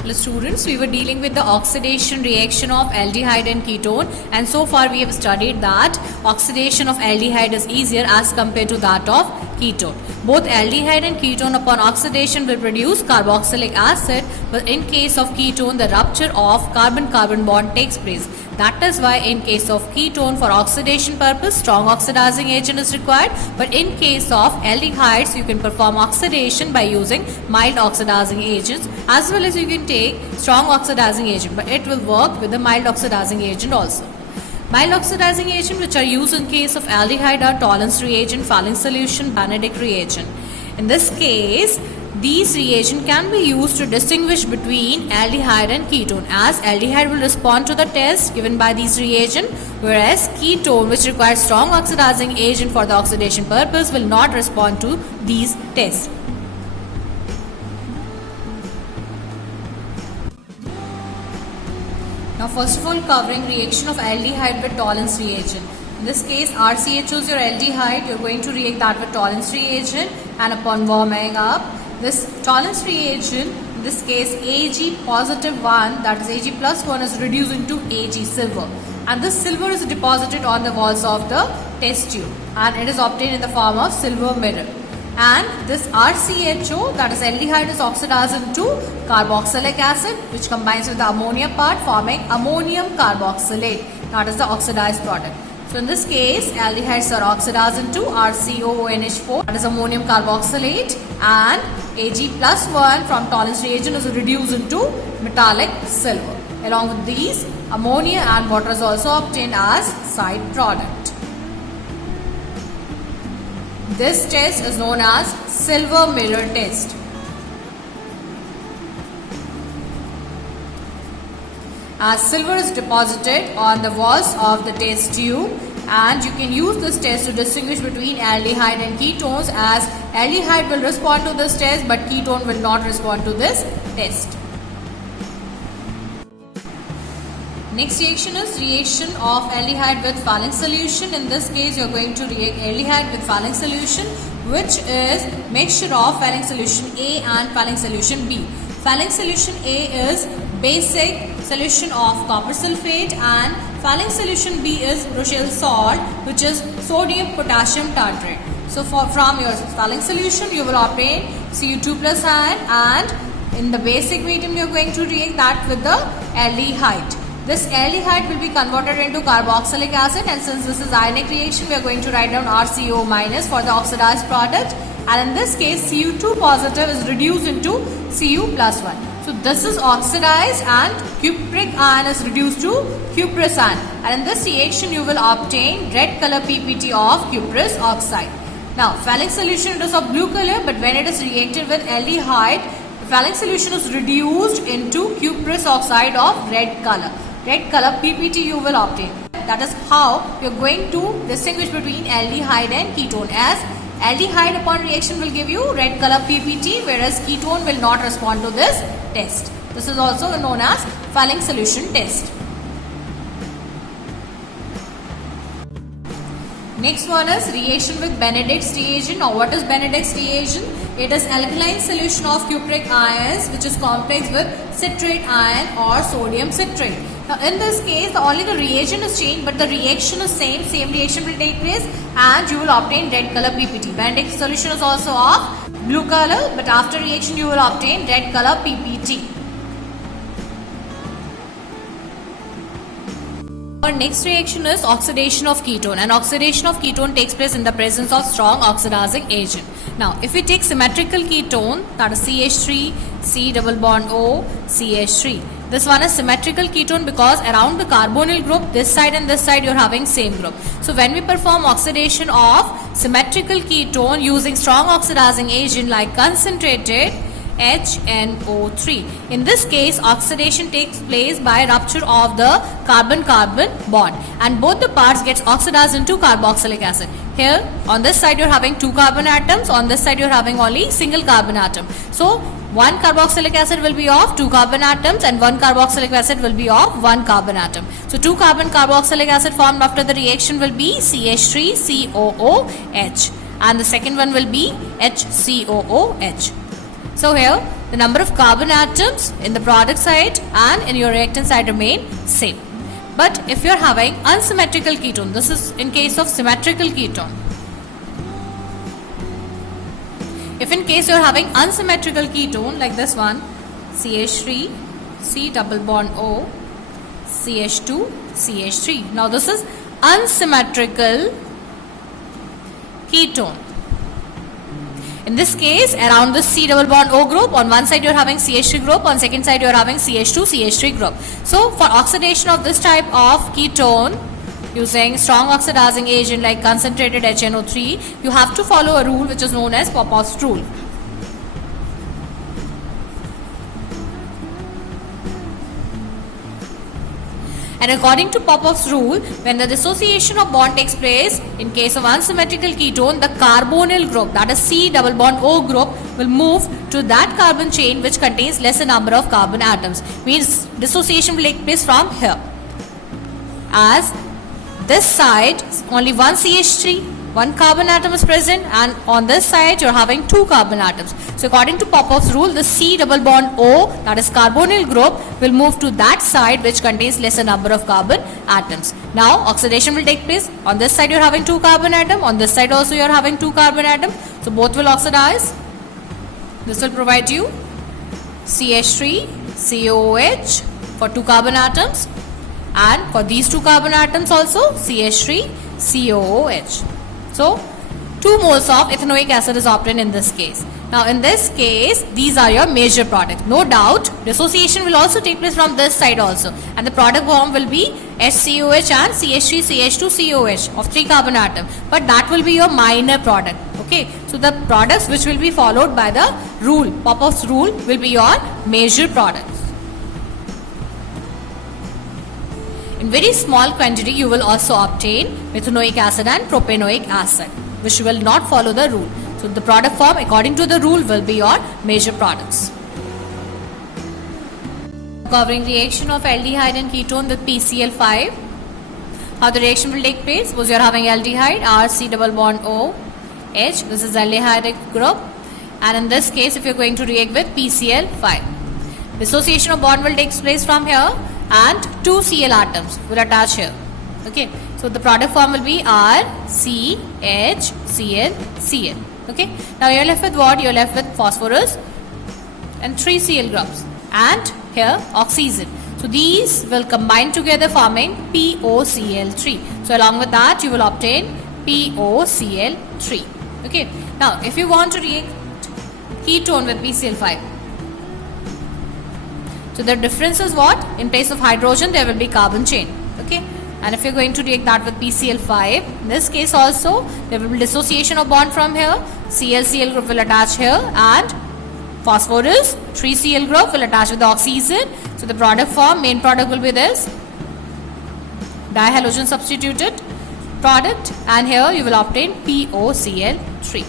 Hello students, we were dealing with the oxidation reaction of aldehyde and ketone, and so far we have studied that oxidation of aldehyde is easier as compared to that of ketone. Both aldehyde and ketone upon oxidation will produce carboxylic acid, but in case of ketone the rupture of carbon-carbon bond takes place. That is why in case of ketone for oxidation purpose strong oxidizing agent is required, but in case of aldehydes you can perform oxidation by using mild oxidizing agents, as well as you can take strong oxidizing agent, but it will work with the mild oxidizing agent also. Mild oxidizing agent which are used in case of aldehyde are Tollens reagent, Falling solution, Benedict reagent. In this case, these reagents can be used to distinguish between aldehyde and ketone, as aldehyde will respond to the test given by these reagents, whereas ketone, which requires strong oxidizing agent for the oxidation purpose, will not respond to these tests. Now first of all, covering reaction of aldehyde with Tollens reagent. In this case, RCHO is your aldehyde. You are going to react that with Tollens reagent, and upon warming up, this Tollens reagent, in this case Ag positive 1, that is Ag plus 1, is reduced into Ag silver, and this silver is deposited on the walls of the test tube, and it is obtained in the form of silver mirror. And this RCHO, that is aldehyde, is oxidized into carboxylic acid, which combines with the ammonia part, forming ammonium carboxylate, that is the oxidized product. So in this case, aldehydes are oxidized into RCOONH4, that is ammonium carboxylate, and Ag plus 1 from Tollens reagent is reduced into metallic silver. Along with these, ammonia and water is also obtained as side product. This test is known as silver mirror test. As silver is deposited on the walls of the test tube, and you can use this test to distinguish between aldehyde and ketones, as aldehyde will respond to this test but ketone will not respond to this test. Next reaction is reaction of aldehyde with Falling solution. In this case, you are going to react aldehyde with Falling solution, which is mixture of Falling solution A and Falling solution B. Falling solution A is basic solution of copper sulfate, and Falling solution B is Rochelle salt, which is sodium potassium tartrate. So from your Falling solution you will obtain Cu2 plus ion, and in the basic medium you are going to react that with the aldehyde. This aldehyde will be converted into carboxylic acid, and since this is ionic reaction, we are going to write down RCO minus for the oxidized product, and in this case Cu2 positive is reduced into Cu plus 1. So this is oxidized and cupric ion is reduced to cuprous ion, and in this reaction you will obtain red color PPT of cuprous oxide. Now Falling solution is of blue color, but when it is reacted with aldehyde, the Falling solution is reduced into cuprous oxide of red color. Red color PPT you will obtain. That is how you are going to distinguish between aldehyde and ketone, as aldehyde upon reaction will give you red color PPT, whereas ketone will not respond to this test. This is also known as Falling solution test. Next one is reaction with Benedict's reagent. Now what is Benedict's reagent? It is alkaline solution of cupric ions which is complex with citrate ion or sodium citrate. Now in this case only the reagent is changed, but the reaction is same reaction will take place, and you will obtain red color PPT. Benedict's solution is also of blue color, but after reaction you will obtain red color PPT. Our next reaction is oxidation of ketone, and oxidation of ketone takes place in the presence of strong oxidizing agent. Now if we take symmetrical ketone, that is CH3, C double bond O, CH3. This one is symmetrical ketone because around the carbonyl group, this side and this side you are having same group. So when we perform oxidation of symmetrical ketone using strong oxidizing agent like concentrated HNO3. In this case, oxidation takes place by rupture of the carbon-carbon bond, and both the parts gets oxidized into carboxylic acid. Here on this side you are having 2 carbon atoms, on this side you are having only single carbon atom. So one carboxylic acid will be of 2 carbon atoms, and one carboxylic acid will be of 1 carbon atom. So 2 carbon carboxylic acid formed after the reaction will be CH3COOH, and the second one will be HCOOH. So here the number of carbon atoms in the product side and in your reactant side remain same. But if you are having unsymmetrical ketone, this is in case of symmetrical ketone. If in case you are having unsymmetrical ketone like this one, CH3, C double bond O, CH2, CH3. Now this is unsymmetrical ketone. In this case, around the C double bond O group, on one side you are having CH3 group, on second side you are having CH2, CH3 group. So for oxidation of this type of ketone, using strong oxidizing agent like concentrated HNO3, you have to follow a rule which is known as Popov's rule. And according to Popov's rule, when the dissociation of bond takes place, in case of unsymmetrical ketone, the carbonyl group, that is C double bond O group, will move to that carbon chain which contains lesser number of carbon atoms. Means dissociation will take place from here. As this side, only one CH3, one carbon atom is present, and on this side you are having two carbon atoms. So according to Popov's rule, the C double bond O, that is carbonyl group, will move to that side which contains lesser number of carbon atoms. Now oxidation will take place. On this side you are having two carbon atom, on this side also you are having two carbon atom. So both will oxidize. This will provide you CH3, COOH for two carbon atoms, and for these two carbon atoms also CH3, COOH. So 2 moles of ethanoic acid is obtained in this case. Now in this case, these are your major products. No doubt dissociation will also take place from this side also, and the product form will be HCOH and CH3, CH2, COH of 3 carbon atom, but that will be your minor product. Okay, so the products which will be followed by the rule, Popov's rule, will be your major products. In very small quantity, you will also obtain methanoic acid and propanoic acid, which will not follow the rule. So the product form according to the rule will be your major products. Covering reaction of aldehyde and ketone with PCl5. How the reaction will take place? Suppose you are having aldehyde, RC double bond O, H. This is aldehydic group, and in this case, if you are going to react with PCl5, dissociation of bond will take place from here, and 2 Cl atoms will attach here. Okay, so the product form will be R, C, H, Cl, Cl. Okay, now you are left with what? You are left with phosphorus and 3 Cl groups, and here oxygen. So these will combine together forming POCl3. So along with that you will obtain POCl3. Okay, now if you want to react ketone with PCl5, so the difference is what? In place of hydrogen there will be carbon chain. Okay, and if you are going to react that with PCl5, in this case also there will be dissociation of bond from here. Cl group will attach here, and phosphorus 3 Cl group will attach with the oxygen. So the product form, main product will be this dihalogen substituted product, and here you will obtain POCl3.